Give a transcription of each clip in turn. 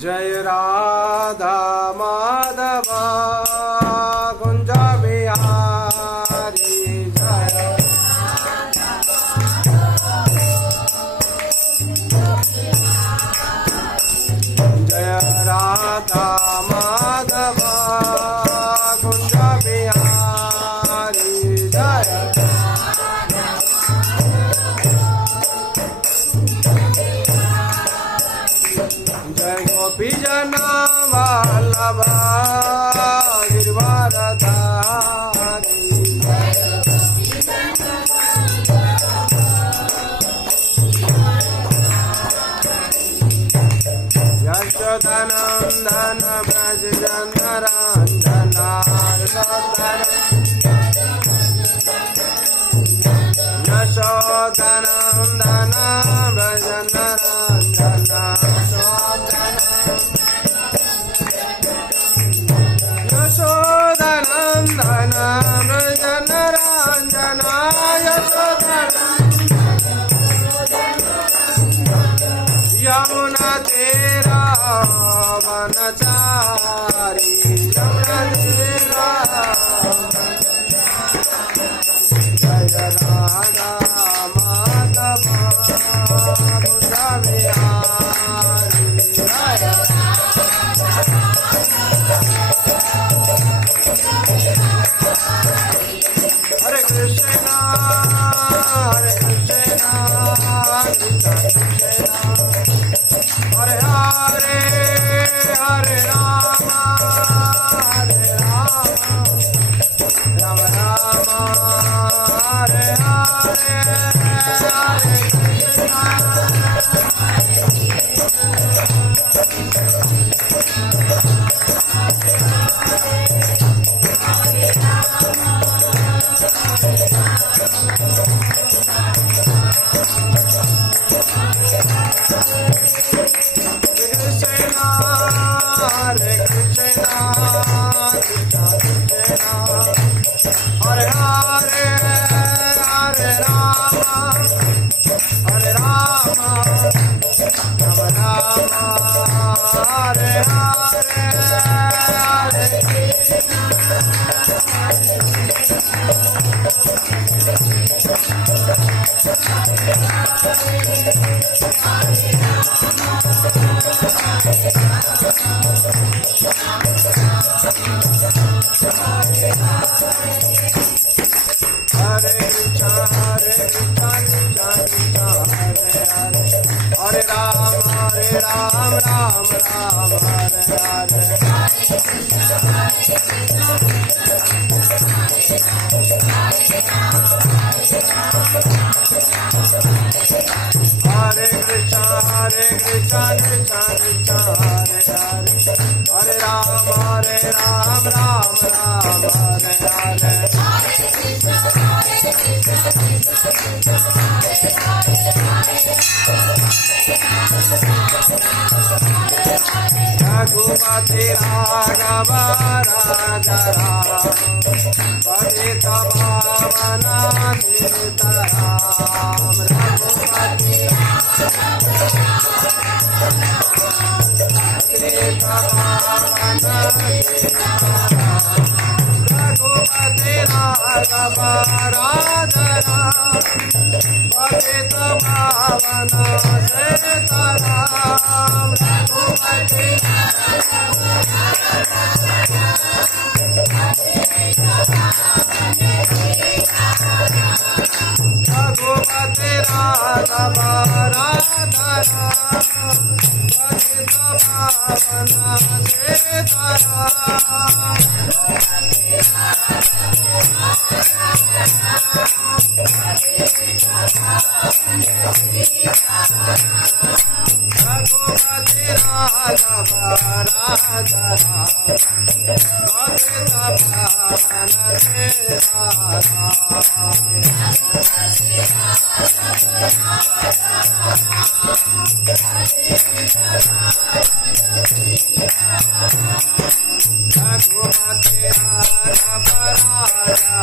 जय राधा माधव कुंज बिहारी जय जय राधा माधव कुंज बिहारी जय जय गोपी जना वल्लभ गिरिवरधारी यशोदानंदन ब्रज जन रंजन यशोदानंदन ब्रज जन रंजन यशोदानंदन ब्रज जन रंजन यमुना तेरा वनचारी यमुना तेरा जय राधा माधव कुंज बिहारी जय हरे Krishna Krishna Krishna Hare Hare Hare Ram Ram Ram Hare Hare Hare Krishna Hare Krishna, Krishna Krishna, Hare Hare, Hare Rama, Hare Rama, Rama Rama, Hare Hare, Hare Krishna. Hare Krishna, Hare Krishna, Krishna Krishna, Hare Hare, Hare Ram, Ram Ram, Hare Hare. Hare Krishna, Hare Krishna, Krishna Krishna, Hare Hare, Hare Ram, Ram Ram, Hare Hare. Raghupati Raghava Raja Ram, Padita Bhavana Sita Ram. Raghupati Padita Bhavana Sita Ram. Raghupati Raghava Raja Ram, Padita Bhavana Sita Ram. Raghupati Raghupati Raghava Raja Ram, Padita Bhavana Sita Ram. Raghupati Raghava Raja Ram, Padita Bhavana Sita Ram. Raghupati Raghav राजा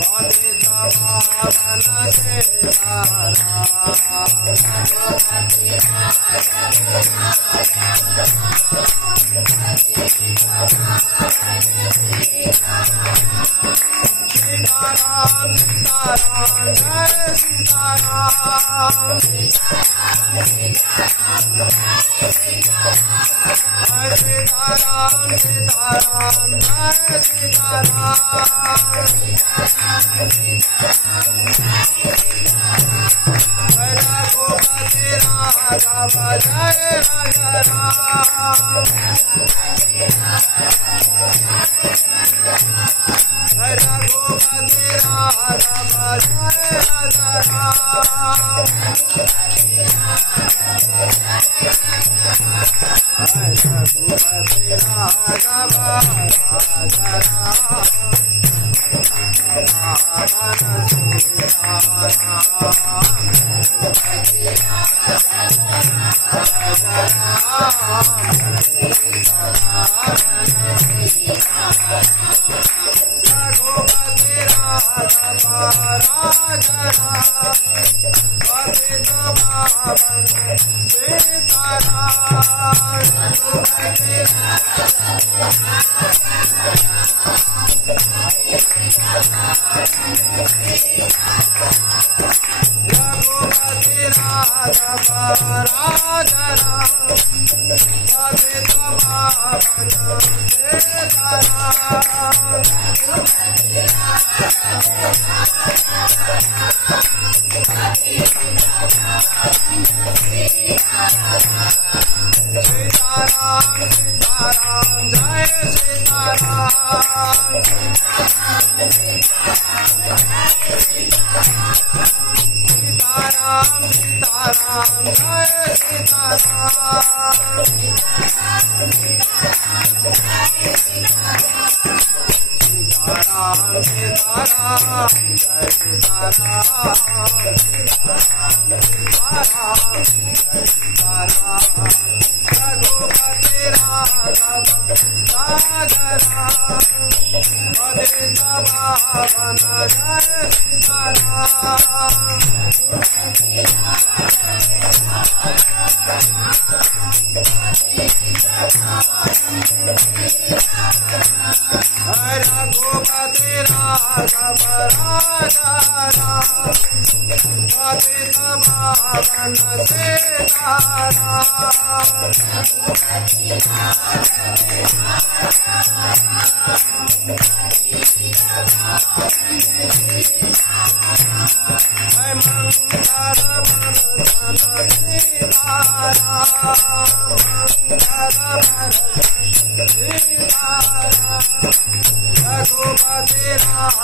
पतित पावन सीताराम सीताराम सीताराम जय सीताराम सीताराम सीताराम जय सीताराम रघुपति राघव जय राम रघुपति राघव जय Ram Raghupati Raghav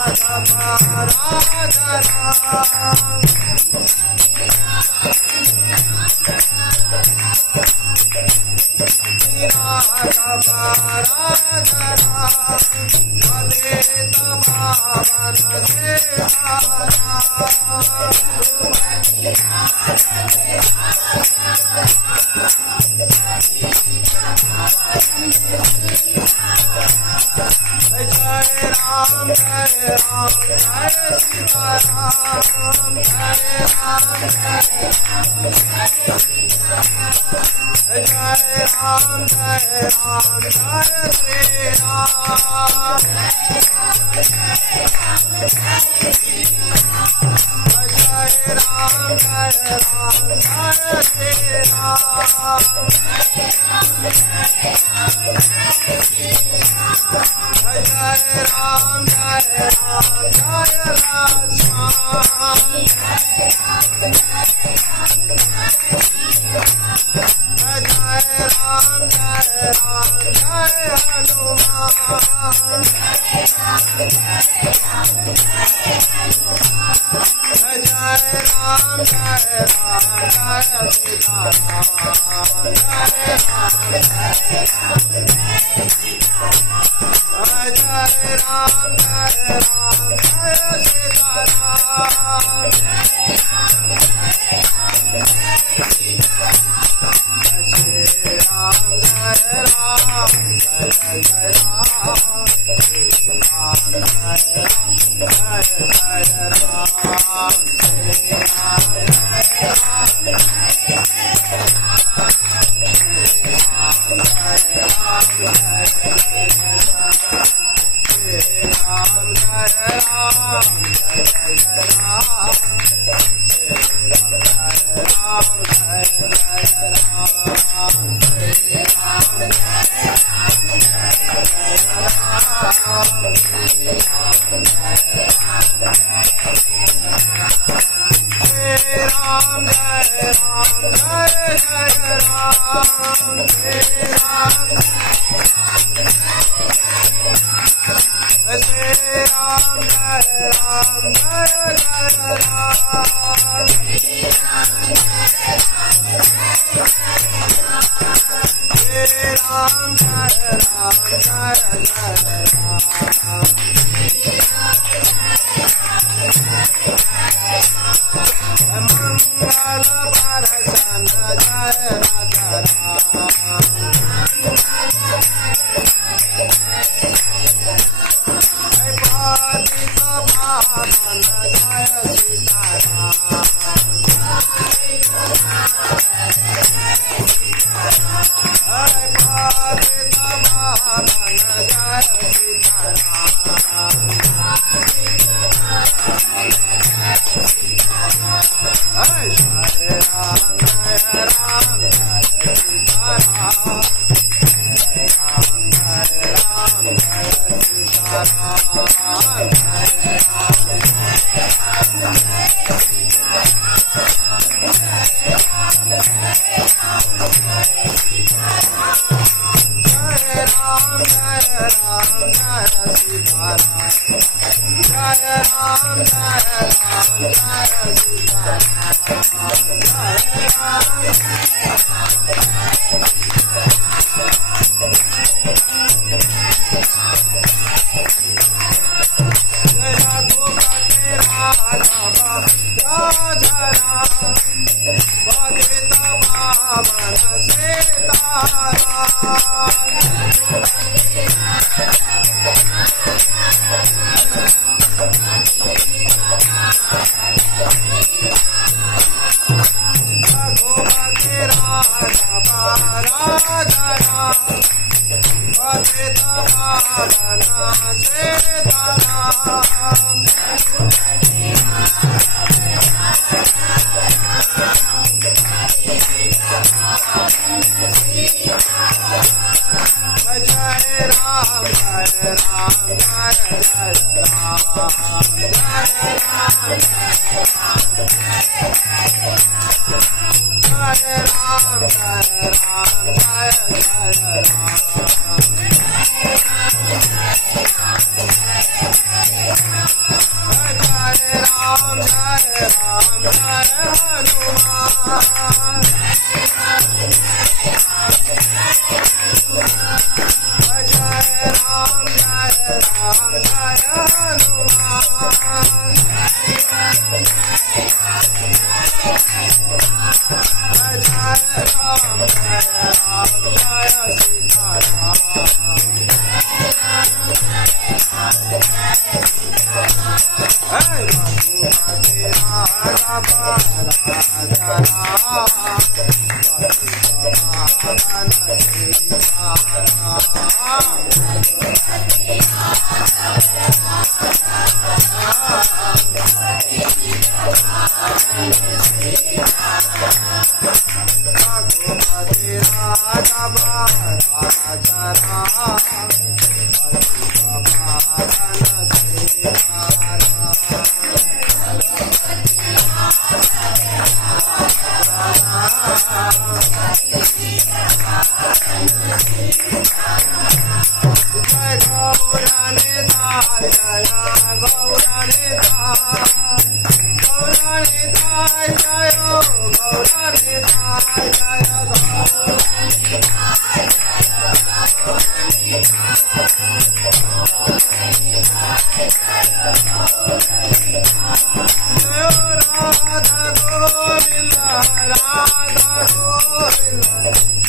Radha Govinda, Radha Govinda,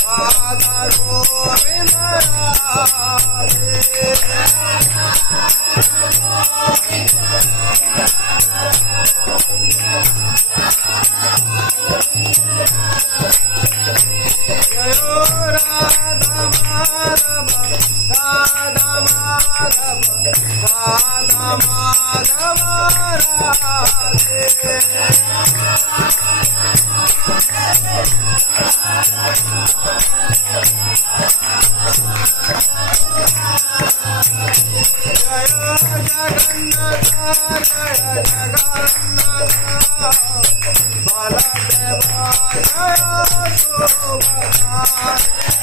Radha Govinda. Govind Radhe जयो राधा माधव राधा माधव राधा माधव राधे जय जगन्नाथ जय जगन्नाथ बलदेव जय सुभद्रा जय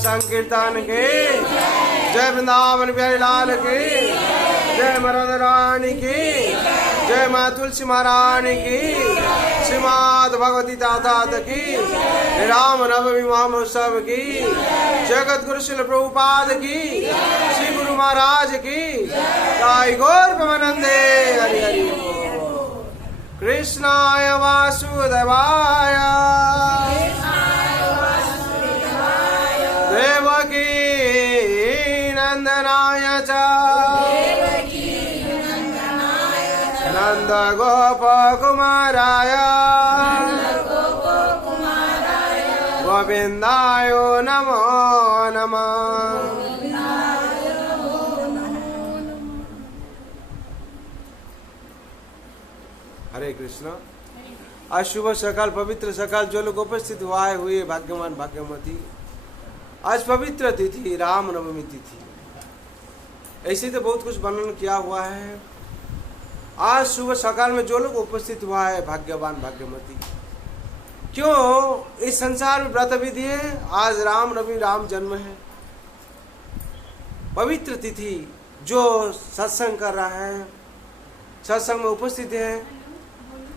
संकीर्तन की जय वृंदावन बिहारी लाल की जय मरद रानी की जय माँ तुलसी महारानी की श्रीमद भगवती दादा की राम नवमी महोत्सव की जगत गुरु श्रील प्रभुपाद की श्री गुरु महाराज की जय गौर प्रेमानंदे हरि हरि कृष्णाय वासुदेवाय देवकी नंदनाय च नंद गोप कुमाराय गोविंदाय नमो नमः। हरे कृष्ण। आज शुभ सकाल पवित्र सकाल जो लोग उपस्थित हुए भाग्यवान भाग्यवती। आज पवित्र तिथि रामनवमी तिथि। ऐसे तो बहुत कुछ वर्णन किया हुआ है। आज सुबह सकाल में जो लोग उपस्थित हुआ है भाग्यवान भाग्यवती। क्यों इस संसार में व्रत विधि है। आज रामनवमी राम जन्म है। पवित्र तिथि जो सत्संग कर रहा है, सत्संग में उपस्थित है,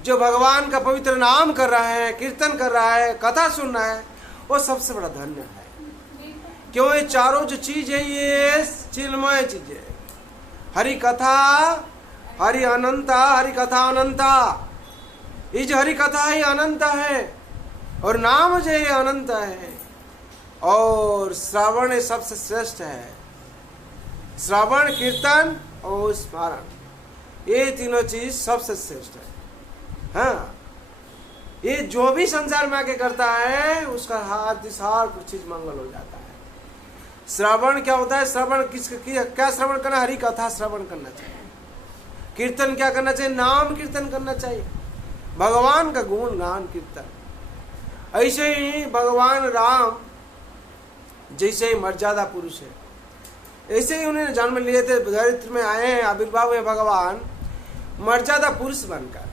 जो भगवान का पवित्र नाम कर रहा है, कीर्तन कर रहा है, कथा सुन रहा है, वो सबसे बड़ा धन्य है। क्यों ये चारों जो चीज है ये चिन्मय चीज है। हरि कथा हरि अनंता, हरि कथा अनंता। ये जो हरि कथा है ये अनंत है और नाम जो है अनंत है। और श्रवण सबसे श्रेष्ठ है। श्रवण कीर्तन और स्मरण ये तीनों चीज सबसे श्रेष्ठ है। हाँ, ये जो भी संसार में आके करता है उसका हाथ सार कुछ चीज मंगल हो जाता है। श्रवण क्या होता है। श्रवण क्या श्रवण करना। हरि कथा श्रवण करना चाहिए। कीर्तन क्या करना चाहिए। नाम कीर्तन करना चाहिए। भगवान का गुण गान कीर्तन। ऐसे ही भगवान राम जैसे ही मर्यादा पुरुष है, ऐसे ही उन्होंने जन्म लिए थे, धरती में आए हैं, आविर्भाव हुए भगवान मर्यादा पुरुष बनकर।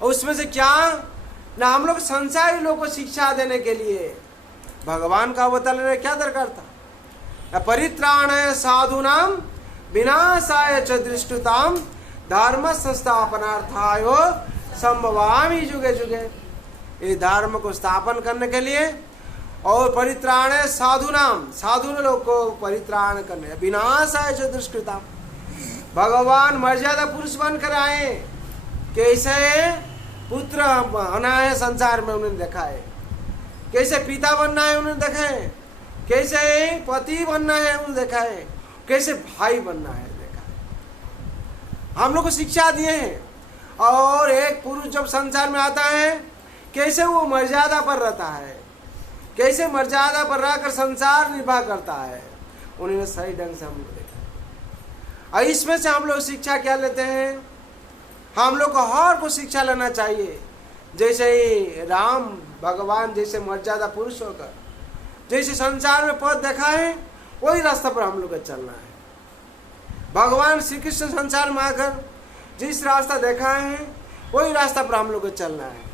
और उसमें से क्या ना हम लोग संसारी लोगों को शिक्षा देने के लिए भगवान का अवतार लेने क्या दरकार था। परित्राणाय साधूनां विनाशाय च दुष्कृतां धर्म संस्थापनार्थाय संभवामि युगे युगे। ये धर्म को स्थापन करने के लिए और परित्राणाय साधूनां, साधु लोग को परित्राण करने, विनाशाय च दुष्कृतां। भगवान मर्यादा पुरुष बनकर आए, कैसे पुत्र होना है संसार में उन्होंने देखा है, कैसे पिता बनना है उन्होंने देखा है, कैसे पति बनना है उन्होंने देखा है, कैसे भाई बनना है देखा है। हम लोग को शिक्षा दिए हैं। और एक पुरुष जब संसार में आता है कैसे वो मर्यादा पर रहता है, कैसे मर्यादा पर रहकर संसार निर्वाह करता है, उन्होंने सही ढंग से हम लोग देखा। और इसमें से हम लोग शिक्षा क्या लेते हैं, हम लोग को हर को शिक्षा लेना चाहिए। जैसे ही राम भगवान जैसे मर्यादा पुरुष होकर जैसे संसार में पद देखा है, वही रास्ता पर हम लोग को चलना है। भगवान श्री कृष्ण संसार में आकर जिस रास्ता देखा है वही रास्ता पर हम लोग को चलना है।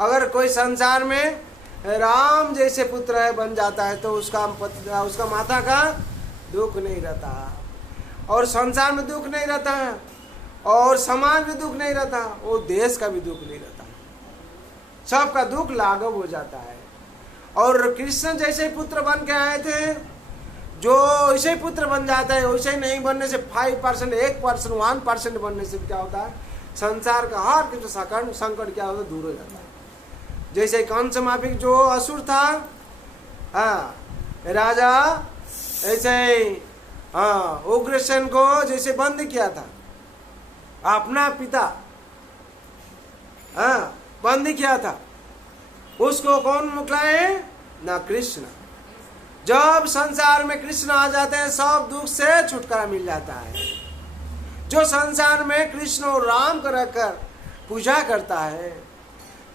अगर कोई संसार में राम जैसे पुत्र है बन जाता है तो उसका माता का दुख नहीं रहता, और संसार में दुख नहीं रहता है, और समाज में दुख नहीं रहता, वो देश का भी दुख नहीं रहता, सबका दुख लाघव हो जाता है। और कृष्ण जैसे पुत्र बन के आए थे, जो ऐसे पुत्र बन जाता है, वैसे नहीं बनने से 5%, 1%, 1% बनने से क्या होता है, संसार का हर किसी संकट क्या होता है, दूर हो जाता है। जैसे कंस माफिक जो असुर था, हाँ राजा, ऐसे उग्रसेन को जैसे बंद किया था, अपना पिता बंदी किया था, उसको कौन मुकलाए ना कृष्ण। जब संसार में कृष्ण आ जाते हैं सब दुख से छुटकारा मिल जाता है। जो संसार में कृष्ण और राम को रखकर पूजा करता है,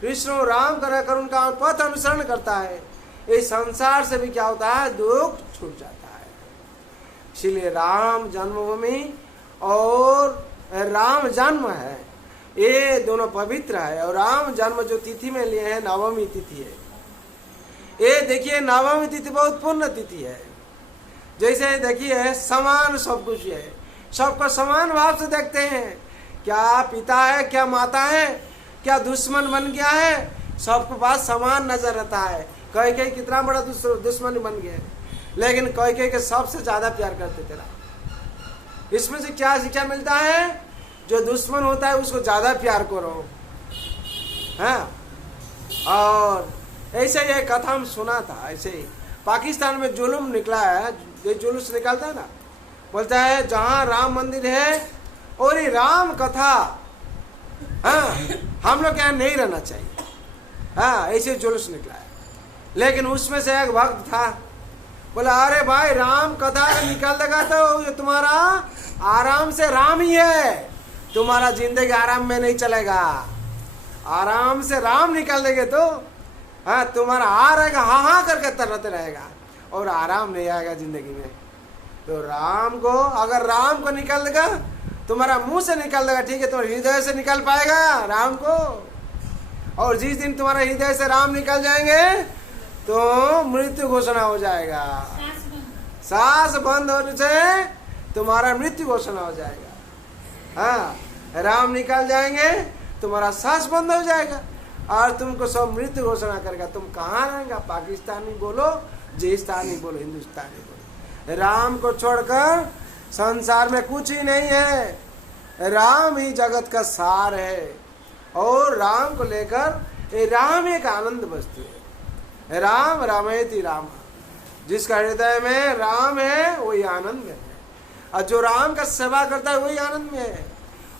कृष्ण और राम को रखकर उनका पथ अनुसरण करता है, इस संसार से भी क्या होता है, दुख छूट जाता है। इसलिए राम जन्मभूमि और राम जन्म है, ये दोनों पवित्र है। और राम जन्म जो तिथि में लिए है नवमी तिथि है, ये देखिए नवमी तिथि बहुत पुण्य तिथि है। जैसे देखिए समान सब कुछ है, सबको समान भाव से देखते हैं, क्या पिता है क्या माता है क्या दुश्मन बन गया है, सबके पास समान नजर रहता है। कैकेयी कितना बड़ा दुश्मन बन गया है, लेकिन कैकेयी के सबसे ज्यादा प्यार करते थे। इसमें से क्या शिक्षा मिलता है, जो दुश्मन होता है उसको ज्यादा प्यार करो। हाँ, और ऐसे ही एक कथा हम सुना था, ऐसे ही पाकिस्तान में जुलूम निकला है, ये जुलूस निकलता है ना, बोलता है जहाँ राम मंदिर है और ये राम कथा, हाँ हम लोग यहाँ नहीं रहना चाहिए। हाँ, ऐसे जुलूस निकला है। लेकिन उसमें से एक भक्त था, बोला अरे भाई राम कथा निकल देगा तो तुम्हारा आराम से राम ही है, तुम्हारा जिंदगी आराम में नहीं चलेगा। आराम से राम निकाल देंगे तो हाँ तुम्हारा आ रहेगा, हाँ हाँ करके तरते रहेगा, और आराम नहीं आएगा जिंदगी में। तो राम को अगर राम को निकाल देगा, तुम्हारा मुंह से निकाल देगा, ठीक है, तुम्हारे हृदय से निकाल पाएगा राम को। और जिस दिन तुम्हारे हृदय से राम निकल जाएंगे तो मृत्यु घोषणा हो जाएगा, सांस बंद होने से तुम्हारा मृत्यु घोषणा हो जाएगा। हाँ, राम निकल जाएंगे तुम्हारा सांस बंद हो जाएगा और तुमको सब मृत्यु घोषणा करेगा। तुम कहाँ रहेगा, पाकिस्तानी बोलो, जिस्तानी बोलो, हिंदुस्तानी बोलो, राम को छोड़कर संसार में कुछ ही नहीं है। राम ही जगत का सार है, और राम को लेकर ये राम एक आनंद वस्तु है। राम रामेति राम, जिसका हृदय में राम है वही आनंद में है, और जो राम का सेवा करता है वही आनंद में है।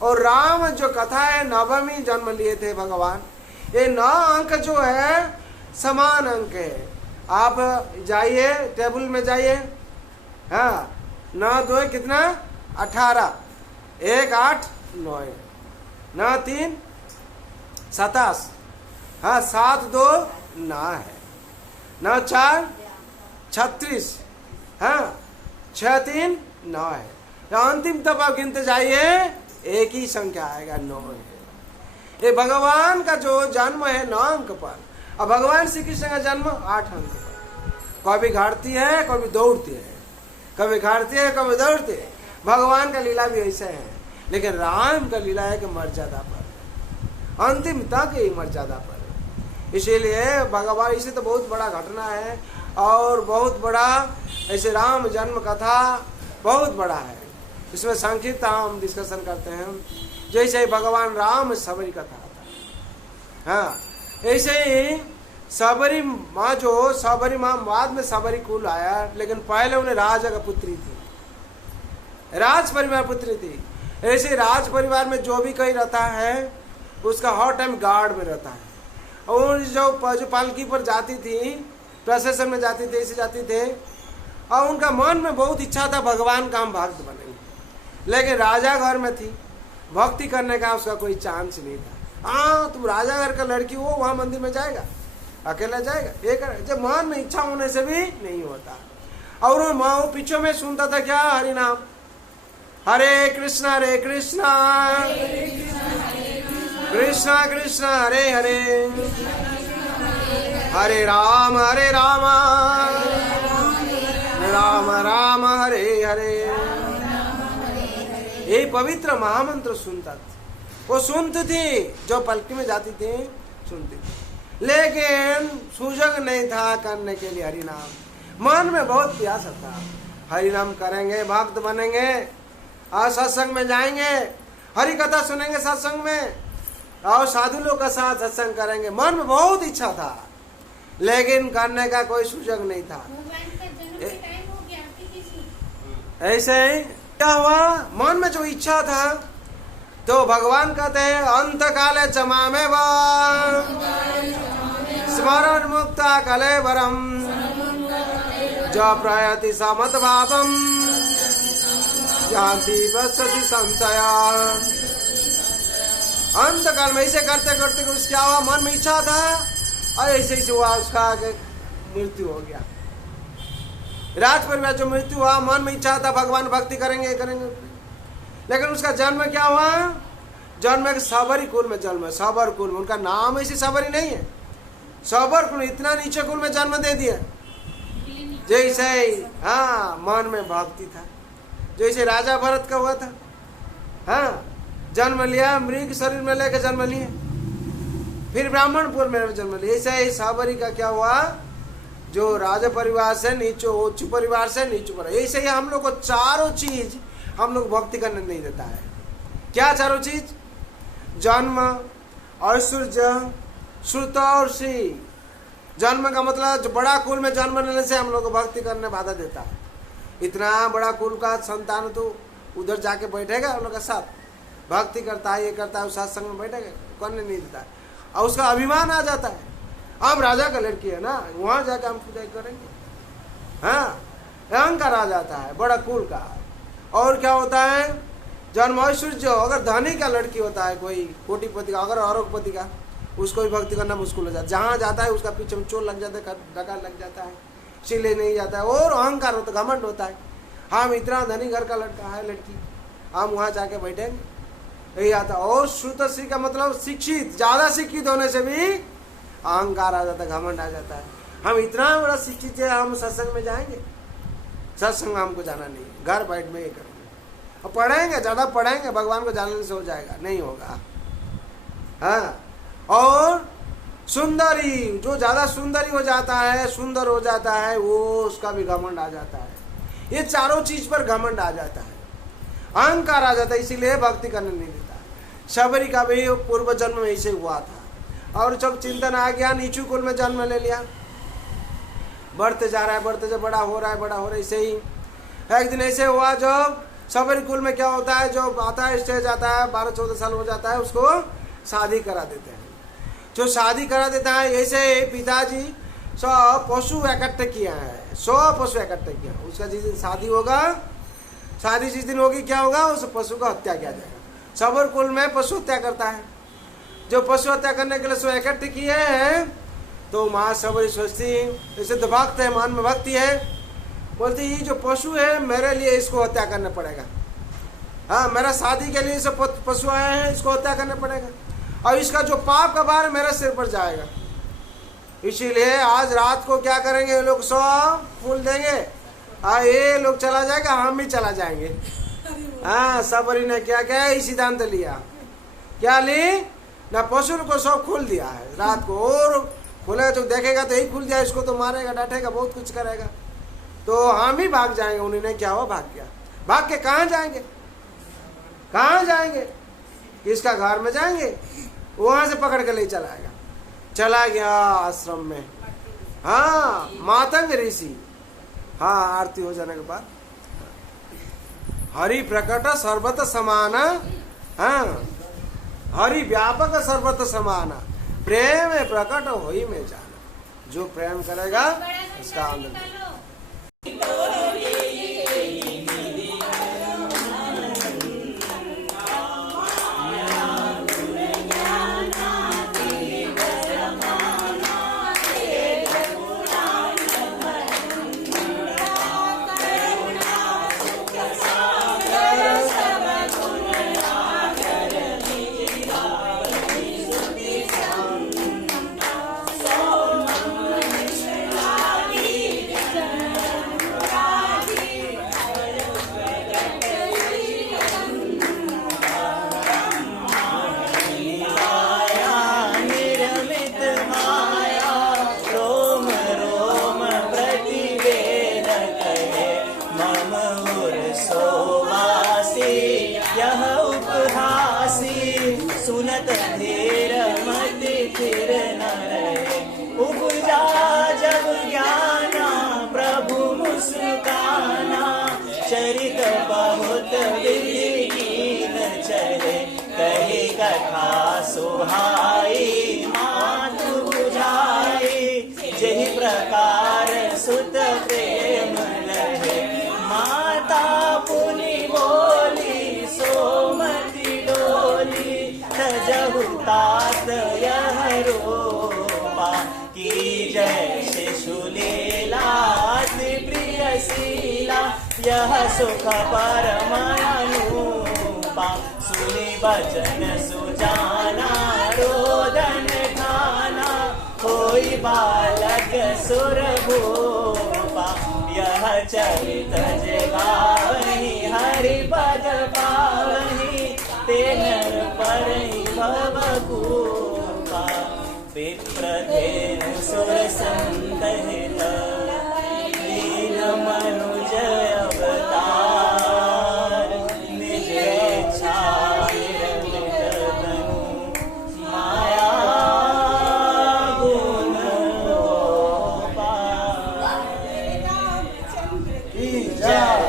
और राम जो कथा है, नवमी जन्म लिए थे भगवान, ये 9 अंक जो है समान अंक है। आप जाइए टेबल में जाइए, हाँ 9 2 कितना 18, 1 8 9, 9 3 27, हाँ 7 2 9 है, 9 4 36, हाँ 6 3 9 है। तो अंतिम तक आप गिनते जाइए, एक ही संख्या आएगा, 9 है। ये भगवान का जो जन्म है 9 अंक पर, और भगवान श्री कृष्ण का जन्म 8 अंक पर। कभी घाटती है कभी दौड़ती है, कभी घाटती है कभी दौड़ती है। भगवान का लीला भी ऐसा है, लेकिन राम का लीला है कि मर्यादा पर, अंतिम तक ही मर्यादा पर। इसीलिए भगवान, इसे तो बहुत बड़ा घटना है और बहुत बड़ा ऐसे राम जन्म कथा बहुत बड़ा है। इसमें संक्षिप्त हम डिस्कशन करते हैं। जैसे भगवान राम सबरी कथा था, हाँ, ऐसे ही सबरी माँ, जो सबरी माँ बाद में सबरी कुल आया, लेकिन पहले उन्हें राजा का पुत्री थी, राज परिवार पुत्री थी। ऐसे राज परिवार में जो भी कहीं रहता है उसका हर टाइम गार्ड में रहता है। और जो पालकी पर जाती थी, प्रोसेशन में जाती थी, ऐसे जाती थे, और उनका मन में बहुत इच्छा था भगवान का हम भक्त बनेंगे, लेकिन राजा घर में थी, भक्ति करने का उसका कोई चांस नहीं था। हाँ, तुम राजा घर का लड़की हो, वहाँ मंदिर में जाएगा, अकेला जाएगा, ये कर, जब मन में इच्छा होने से भी नहीं होता। और वो पीछे में सुनता था क्या, हरि नाम, हरे कृष्णा कृष्णा कृष्णा हरे हरे, हरे राम राम राम हरे हरे। ये पवित्र महामंत्र सुनता था, वो सुनती थी, जो पलकी में जाती थी सुनती थी, लेकिन सुजग नहीं था करने के लिए हरि नाम। मन में बहुत प्यास था, हरि नाम करेंगे, भक्त बनेंगे, और सत्संग में जाएंगे, हरि कथा सुनेंगे सत्संग में, और साधु लोग का साथ सत्संग करेंगे। मन में बहुत इच्छा था, लेकिन करने का कोई सुजग नहीं था। ऐसे ही क्या हुआ, मन में जो इच्छा था, तो भगवान कहते हैं अंत काले चमामे स्मरण मुक्ता कलेवरम ज प्रयति समत भावम जानती बसति संशय। अंत काल में ऐसे करते करते कुछ क्या हुआ, मन में इच्छा था और ऐसे ऐसे हुआ, उसका मृत्यु हो गया। राज परिवार जो मृत्यु हुआ, मन में इच्छा था भगवान भक्ति करेंगे करेंगे, लेकिन उसका जन्म क्या हुआ, जन्म एक सबरी कुल में जन्म है। सबर कुल में, उनका नाम ऐसी सबरी नहीं है, सबर कुल, इतना नीचे कुल में जन्म दे दिया। जैसे हाँ, मन में भक्ति था, जैसे राजा भरत का हुआ था, हाँ, जन्म लिया, मृग शरीर में लेकर जन्म लिए, फिर ब्राह्मणपुर में जन्म लिया। ऐसे ही सबरी का क्या हुआ, जो राजा परिवार से नीचे, उच्च परिवार से नीचे पर। ऐसे ही हम लोग को चारों चीज हम लोग भक्ति करने नहीं देता है। क्या चारों चीज, जन्म, ऐश्वर्य, श्रुत और श्री। जन्म का मतलब जो बड़ा कुल में जन्म लेने से हम लोग को भक्ति करने बाधा देता है। इतना बड़ा कुल का संतान तो उधर जाके बैठेगा उन लोग का साथ, भक्ति करता है, ये करता है, सत्संग में बैठेगा, करने नहीं देता है, और उसका अभिमान आ जाता है, हम राजा का लड़की है ना, वहां जाकर हम पूजा करेंगे, हाँ, अहंकार आ जाता है बड़ा कुल का। और क्या होता है, जन्म ऐश्वर्य, अगर धनी का लड़की होता है, कोई कोटिपति का, अगर अरबपति का, उसको भी भक्ति करना मुश्किल हो जाता है। जहाँ जाता है उसका पीछे में चोर लग जाता है, डका लग जाता है, इसीलिए नहीं जाता है। और अहंकार होता है, घमंड होता है, हम इतना धनी घर का लड़का है, लड़की, हम वहाँ जाके बैठेंगे, यही आता। और श्रुतश्री का मतलब शिक्षित, ज्यादा शिक्षित होने से भी अहंकार आ जाता है, घमंड आ जाता है, हम इतना बड़ा शिक्षित है, हम सत्संग में जाएंगे, सत्संग हमको जाना नहीं, घर बैठ में ये करेंगे, और पढ़ेंगे, ज्यादा पढ़ेंगे, भगवान को जानने से हो जाएगा, नहीं होगा। हाँ, और सुंदरी, जो ज्यादा सुंदरी हो जाता है, सुंदर हो जाता है, वो उसका भी घमंड आ जाता है। ये चारों चीज पर घमंड आ जाता है, अहंकार आ जाता है, इसीलिए भक्ति करने नहीं देता। शबरी का भी पूर्व जन्म में ऐसे हुआ था, और जब चिंतन आ गया, नीचू कुल में जन्म ले लिया, बढ़ते जा रहा है, बढ़ते जब बड़ा हो रहा है, बड़ा हो रहा है। ऐसे ही एक दिन ऐसे हुआ, जब शबरी कुल में क्या होता है, जो आता है स्टेज आता है, 12-14 साल हो जाता है, उसको शादी करा देते हैं। जो शादी करा देता है, ऐसे पिताजी 100 पशु इकट्ठे किया है, 100 पशु इकट्ठे किया, उसका जिस दिन शादी होगा, शादी जिस दिन होगी, क्या होगा, उस पशु का हत्या किया जाएगा। सबर कुल में पशु हत्या करता है, जो पशु हत्या करने के लिए 100 इकट्ठे किए हैं, तो माँ सबरी सोचती, ऐसे तो भक्त है, मन में भक्ति है, बोलती ये जो पशु है मेरे लिए इसको हत्या करना पड़ेगा। हाँ, मेरा शादी के लिए सब पशु आए हैं, इसको हत्या करना पड़ेगा और इसका जो पाप का भार मेरे सिर पर जाएगा। इसीलिए आज रात को क्या करेंगे, ये लोग सब फूल देंगे और ये लोग चला जाएगा, हम भी चला जाएंगे। हाँ, सबरी ने क्या क्या ही सिद्धांत लिया, क्या ली ना, पशु को सब खोल दिया है रात को, और खोलेगा तो देखेगा तो यही खुल दिया, इसको तो मारेगा, डांटेगा, बहुत कुछ करेगा, तो हम ही भाग जाएंगे। उन्होंने क्या हुआ, भाग गया। भाग के कहाँ जाएंगे, कहाँ जाएंगे, किसका घर में जाएंगे, वहां से पकड़ के ले चलाएगा। चला गया आश्रम में। हाँ, मातंग ऋषि। हाँ, आरती हो जाने के बाद हरि प्रकट सर्वत समान, हाँ, हरि व्यापक सर्वत समान, प्रेम प्रकट होई में जाना। जो प्रेम करेगा उसका आनंद। सुनत धीर मत फिर न रहे, उपजा जब ज्ञाना प्रभु मुस्काना, चरित बहुत विधि न चले, कही कथा सुहाई मातु बुझाई, जहि प्रकार सुत प्रेम लहे, माता पुनि बोली सोमति डोली, तजहु तात यह रूपा, की जय शिशुलीलाति प्रिय शीला, यह सुख परम अनुपा, सुनि बचन सुजाना रोदन ठाना, होई बालक सुर भूपा, यह चरित जगावहि हरि पद पावहि, ते नर परहि भव कूपा, विप्रधेनु सुर संत हित, दीन मनुज अवतार, निज इच्छा निर्मित तनु, माया गुण की जय,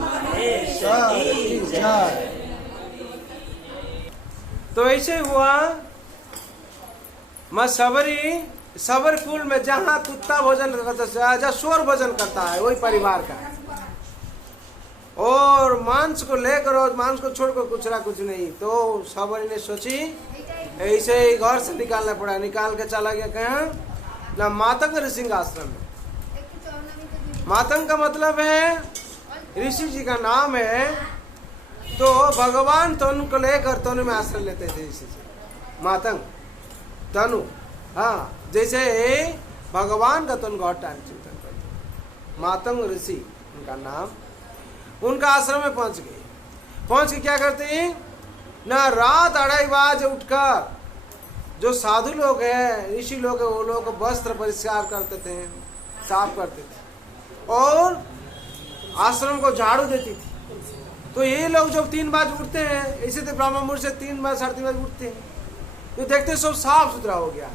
महेश की जय। तो ऐसे हुआ, मैं सबर कुल में जहाँ कुत्ता भोजन करता है, जहाँ शोर भोजन करता है, वही परिवार का है। और मांस को लेकर और मांस को छोड़कर कुछ ना कुछ नहीं। तो सबरी ने सोची ऐसे ही घर से निकालना पड़ा, निकाल के चला गया कहाँ ना, मातंग ऋषि आश्रम में। मातंग का मतलब है ऋषि जी का नाम है। तो भगवान तनु को लेकर तनु में आश्रय लेते थे ऋषि जी, मातंग तनु। हाँ, जैसे भगवान का तनु हर टाइम चिंतन करते, मातंग ऋषि उनका नाम। उनका आश्रम में पहुंच गए। पहुंच के क्या करते हैं ना, रात 2:30 बजे उठकर जो साधु लोग हैं, ऋषि लोग हैं, वो लोग वस्त्र परिष्कार करते थे, साफ करते थे और आश्रम को झाड़ू देती थी। तो ये लोग जब 3 बजे उठते हैं, ऐसे तो ब्राह्मण मुहूर्त से 3 बजे 3:30 बजे उठते हैं, तो देखते सब साफ सुथरा हो गया।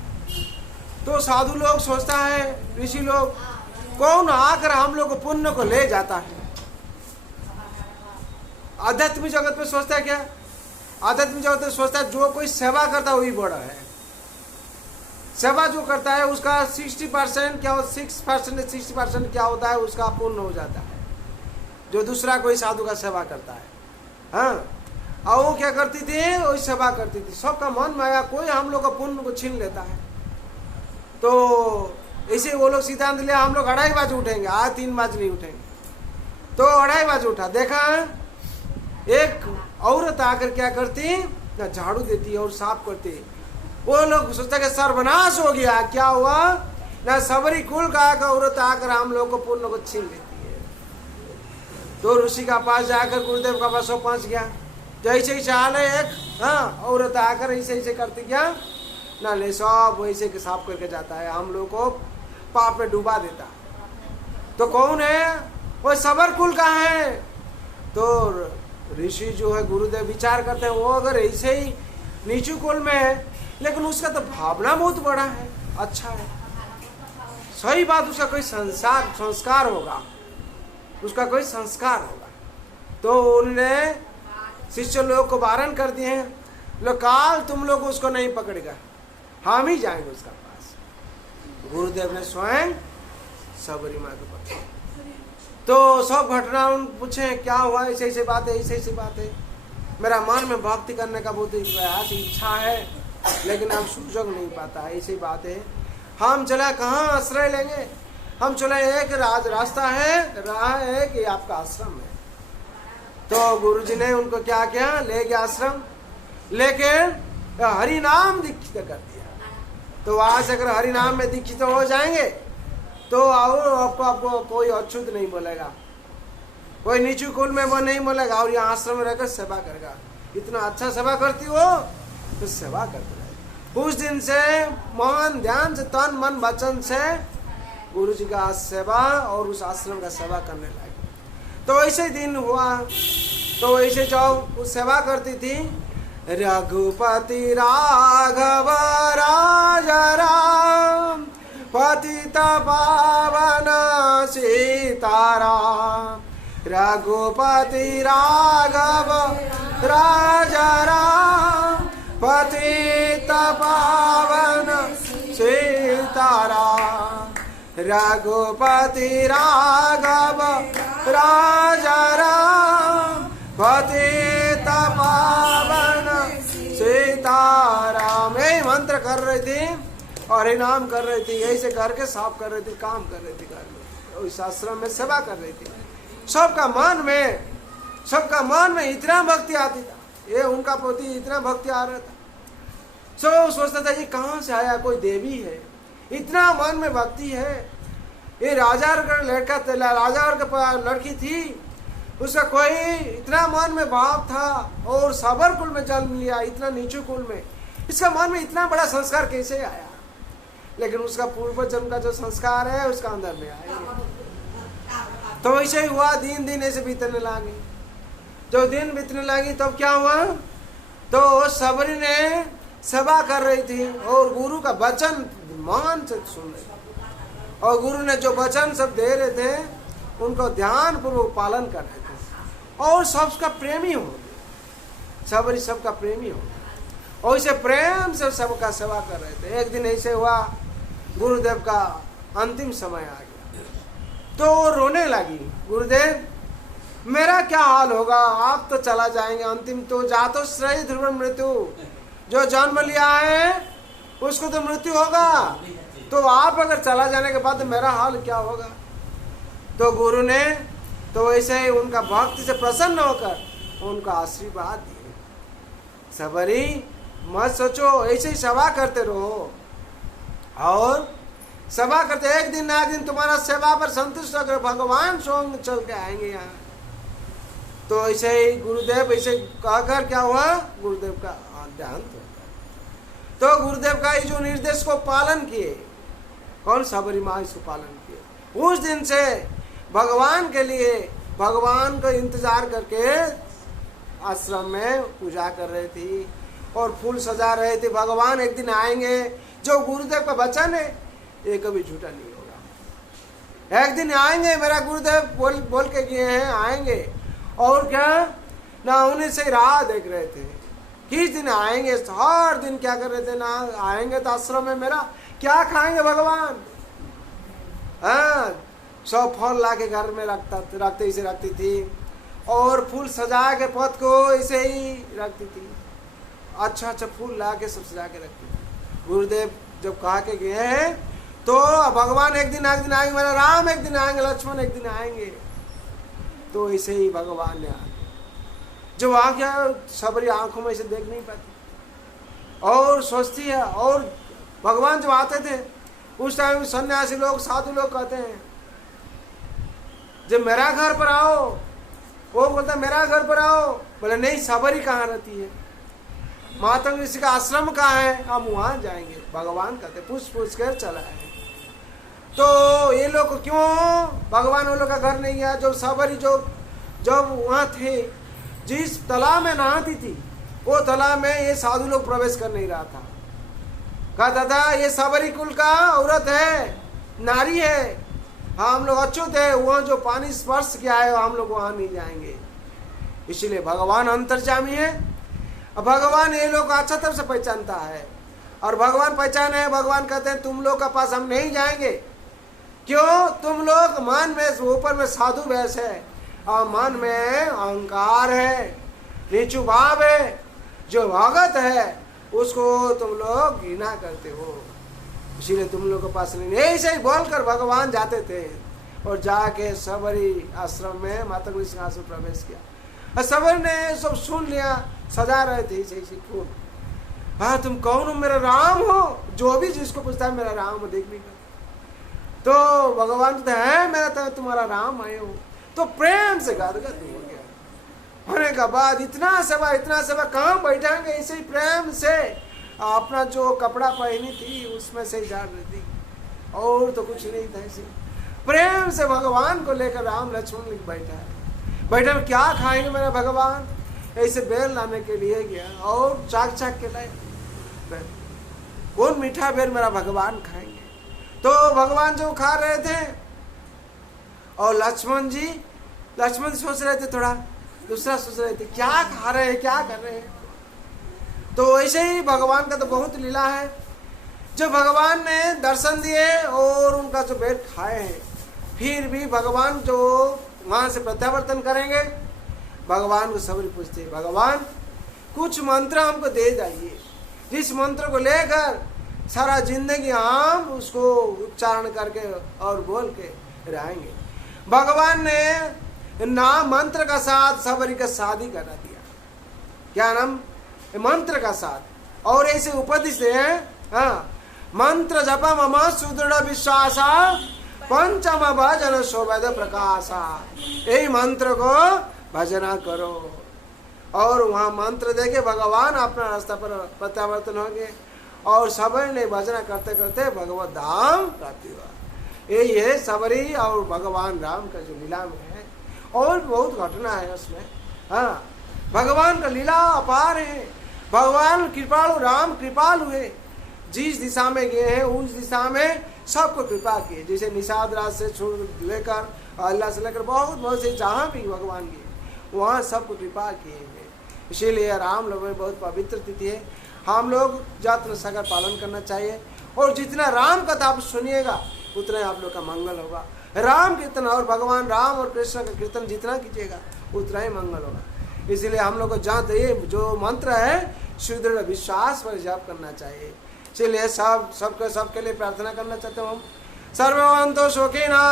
तो साधु लोग सोचता है, ऋषि लोग, कौन आकर हम लोग को पुण्य को ले जाता है। आध्यात्मिक जगत में सोचता है क्या, आध्यात्मिक जगत में सोचता है जो कोई सेवा करता है वही बड़ा है। सेवा जो करता है उसका 60% क्या, 6% 60% क्या होता है, उसका पुण्य हो जाता है, जो दूसरा कोई साधु का सेवा करता है। हाँ, और वो क्या करती थी, वही सेवा करती थी। सबका मन में आया कोई हम लोग का पुण्य को छीन लेता है। तो ऐसे वो लोग सिद्धांत लिया हम लोग 2:30 बजे उठेंगे, आज 3 बजे नहीं उठेंगे। तो 2:30 बजे उठा, देखा एक औरत आकर क्या करती ना, झाड़ू देती और साफ करती। वो लोग सोचते कि सर्वनाश हो गया, क्या हुआ ना, सबरी कुल का औरत आकर हम लोग को पूर्ण को छीन लेती है। तो ऋषि का पास जाकर गुरुदेव का पास पहुंच गया, जैसे ही चाल है एक औरत आकर ऐसे ऐसे करती क्या ना, ले सब वैसे के साफ करके जाता है, हम लोग को पाप में डुबा देता। तो कौन है वो, सबर कुल का है। तो ऋषि जो है गुरुदेव विचार करते हैं, वो अगर ऐसे ही नीचू कुल में है, लेकिन उसका तो भावना बहुत बड़ा है, अच्छा है, सही बात, उसका कोई संस्कार होगा, उसका कोई संस्कार होगा। तो उन्होंने शिष्य लोग को वारण कर दिए हैं, लो काल तुम लोग उसको नहीं पकड़ेगा, हम ही जाएंगे उसका पास। गुरुदेव ने स्वयं सबरी माँ के पास, तो सब घटना पूछे क्या हुआ, ऐसे ऐसे बात है, ऐसे ऐसे बात है, मेरा मन में भक्ति करने का बहुत प्रयास इच्छा है, लेकिन हम सुजग नहीं पाता, ऐसी बात है। हम चला कहाँ आश्रय लेंगे, हम चले एक रास्ता है, राह है कि आपका आश्रम है। तो गुरुजी ने उनको क्या किया, ले गया आश्रम, लेकिन हरि नाम दीक्षित कर दिया। तो वहां से अगर हरि नाम में दीक्षित हो जाएंगे तो आपको कोई अछूत नहीं बोलेगा, कोई नीचू कुल में वो नहीं बोलेगा, और यहाँ आश्रम में रहकर सेवा करेगा। इतना अच्छा सेवा करती हो तो सेवा करते रहे। उस दिन से मन ध्यान से, तन मन वचन से गुरु जी का सेवा और उस आश्रम का सेवा करने लगे। तो ऐसे दिन हुआ, तो ऐसे जो सेवा करती थी, रघुपति राघव राजा राम पतित पावन सीताराम, रघुपति राघव राजा राम पतित पावन सीताराम, रघुपति राघव राजा राम पतित पावन सीताराम। यही मंत्र कर रही थी और इनाम कर रही थी, यही से करके साफ कर रही थी, काम कर रही थी, घर में उस आश्रम में सेवा कर रही थी। सबका मन में इतना भक्ति आती था, ये उनका प्रति इतना भक्ति आ रहा था। सब सोचता था ये कहाँ से आया, कोई देवी है, इतना मन में भक्ति है। ये राजा का लड़का, राजा का लड़की थी, उसका कोई इतना मन में भाव था, और सबर कुल में जन्म लिया, इतना नीचू कुल में, इसका मन में इतना बड़ा संस्कार कैसे आया? लेकिन उसका पूर्व जन्म का जो संस्कार है उसका अंदर में आया। तो ऐसे ही हुआ, दिन ऐसे बीतने लगे। जो दिन बीतने लगी तब क्या हुआ, तो सबरी ने सेवा कर रही थी और गुरु का वचन मान से सुन रही थी, और गुरु ने जो वचन सब दे रहे थे उनको ध्यान पूर्वक पालन कर रहे थे, और सबका प्रेमी हो गए, सबरी सबका प्रेमी हो गए, और इसे प्रेम से सबका सेवा कर रहे थे। एक दिन ऐसे हुआ, गुरुदेव का अंतिम समय आ गया, तो वो रोने लगी, गुरुदेव मेरा क्या हाल होगा, आप तो चला जाएंगे, अंतिम तो जा तो श्रेय ध्रुव मृत्यु, जो जन्म लिया है उसको तो मृत्यु होगा, तो आप अगर चला जाने के बाद मेरा हाल क्या होगा? तो गुरु ने तो ऐसे ही उनका भक्ति से प्रसन्न होकर उनका आशीर्वाद दिए, सबरी मत सोचो, ऐसे ही सेवा करते रहो, और सेवा करते एक दिन ना एक दिन तुम्हारा सेवा पर संतुष्ट होकर भगवान स्वयं चल के आएंगे यहाँ। तो ऐसे ही गुरुदेव ऐसे कहकर क्या हुआ, गुरुदेव का देहांत हो गया। तो गुरुदेव का जो निर्देश को पालन किए, कौन, सबरी माँ इसको पालन किए। उस दिन से भगवान के लिए, भगवान का इंतजार करके आश्रम में पूजा कर रही थी और फूल सजा रहे थे। भगवान एक दिन आएंगे, जो गुरुदेव का वचन है ये कभी झूठा नहीं होगा, एक दिन आएंगे, मेरा गुरुदेव बोल के गए हैं आएंगे। और क्या ना, उन्हें से राह देख रहे थे, किस दिन आएंगे, हर दिन क्या कर रहे थे ना, आएंगे तो आश्रम में मेरा क्या खाएंगे भगवान। हाँ, सब फल ला के घर में रखते इसे रखती थी, और फूल सजा के पथ को ऐसे ही रखती थी, अच्छा अच्छा फूल ला के सब सजा के रखती थी। गुरुदेव जब कहा के गए हैं तो भगवान एक दिन आएंगे, मेरा राम एक दिन आएंगे, लक्ष्मण एक दिन आएंगे। तो ऐसे ही भगवान ने जो वहां क्या सबरी आंखों में से देख नहीं पाती और सोचती है। और भगवान जब आते थे उस टाइम सन्यासी लोग, साधु लोग कहते हैं जब मेरा घर पर आओ, वो बोलता मेरा घर पर आओ। बोले नहीं, सबरी कहाँ रहती है, मातंग ऋषि का आश्रम कहाँ है, हम वहां जाएंगे। भगवान कहते पूछ कर चला है। तो ये लोग क्यों, भगवान वो लोग का घर नहीं है। जो सबरी जब वहां थे, जिस तालाब में नहाती थी, वो तालाब में ये साधु लोग प्रवेश कर नहीं रहा था। कहता था ये सबरी कुल का औरत है, नारी है, हम लोग अछूत है, वहां जो पानी स्पर्श किया है हम लोग वहां नहीं जाएंगे। इसलिए भगवान अंतर्यामी है। अब भगवान ये लोग अच्छा तरह से पहचानता है और भगवान पहचाने है। भगवान कहते हैं तुम लोग के पास हम नहीं जाएंगे। क्यों? तुम लोग मन में ऊपर में साधु वेश है और मन में अहंकार है, नीचू भाव है। जो भगत है उसको तुम लोग घृणा करते हो, इसीलिए तुम लोग के पास नहीं। ऐसे ही बोलकर भगवान जाते थे और जाके सबरी आश्रम में माता ऋषि आश्रम प्रवेश किया। और सबरी ने सब सुन लिया, सजा रहे थे इसे खूब। हाँ तुम कौन हो? मेरा राम हो। जो भी जिसको पूछता है मेरा राम हो, देख भी कर। तो भगवान कहते हैं मेरा तो तुम्हारा राम आए हो। तो प्रेम से गदगद हो गया। होने का बाद इतना सेवा कहाँ बैठाएंगे, ऐसे ही प्रेम से अपना जो कपड़ा पहनी थी उसमें से झाड़ रही थी और तो कुछ नहीं था। ऐसे प्रेम से भगवान को लेकर राम लक्ष्मण बैठा है। बैठे में क्या खाएंगे मेरा भगवान, ऐसे बेल लाने के लिए गया और चाक के लाए। कौन मीठा बेल मेरा भगवान खाएंगे। तो भगवान जो खा रहे थे और लक्ष्मण जी सोच रहे थे, थोड़ा दूसरा सोच रहे थे, क्या खा रहे हैं, क्या कर रहे हैं। तो ऐसे ही भगवान का तो बहुत लीला है। जो भगवान ने दर्शन दिए और उनका जो पेट खाए हैं, फिर भी भगवान जो वहां से प्रत्यावर्तन करेंगे, भगवान को सबरी पूछते भगवान कुछ मंत्र हमको दे जाइए, जिस मंत्र को लेकर सारा जिंदगी हम उसको उच्चारण करके और बोल के रहेंगे। भगवान ने नाम मंत्र का साथ सबरी का शादी करा दिया। क्या नाम? मंत्र का साथ। और ऐसे उपदेश है, हाँ, मंत्र जप मम सुदृढ़ विश्वासा पंचम भजन शोभद प्रकाशा। यही मंत्र को भजना करो। और वहां मंत्र देके भगवान अपना रास्ता पर प्रत्यावर्तन होंगे और सबरी ने भजना करते करते भगवत धाम प्राप्ति हुआ। यही है सबरी और भगवान राम का जो लीला में है। और बहुत घटना है उसमें। हाँ, भगवान का लीला अपार है। भगवान कृपालु, राम कृपालु है। जिस दिशा में गए हैं उस दिशा में सबको कृपा किए। जैसे निषाद राज से लेकर अल्लाह से लेकर बहुत से जहाँ भी भगवान गए वहाँ सबको कृपा किए हैं। इसीलिए राम लोग में बहुत पवित्र तिथि है। हम लोग यत्न सागर पालन करना चाहिए और जितना राम कथा आप सुनिएगा उतना आप लोग का मंगल होगा। राम कीर्तन और भगवान राम और कृष्ण का कीर्तन जितना कीजिएगा उतना ही मंगल होगा। इसलिए हम लोग को जानते ये जो मंत्र है सुदृढ़ विश्वास पर जप करना चाहिए। इसलिए सबके लिए प्रार्थना करना चाहते हूँ। सर्ववन्तु सुखिनः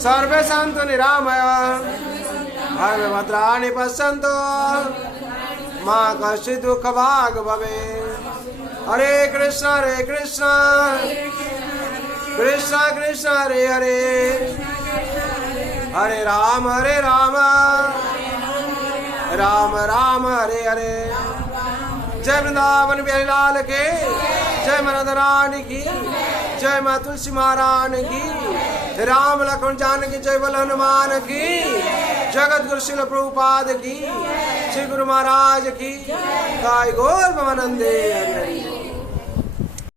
सर्वे सन्तु निरामयाः भद्राणि पश्यन्तु मा कश्चित् दुःखभाग् भवेत्। हरे कृष्ण कृष्ण कृष्ण हरे हरे, हरे राम राम राम हरे हरे। जय वृंदावन बिहारी लाल के, जय मदन रानी की, जय माँ तुलसी महारानी की, राम लक्ष्मण जानकी जय बल हनुमान की, जगत गुरु शिल प्रभुपाद की, श्री गुरु महाराज की, गाय गोर नंदे हरि हरि।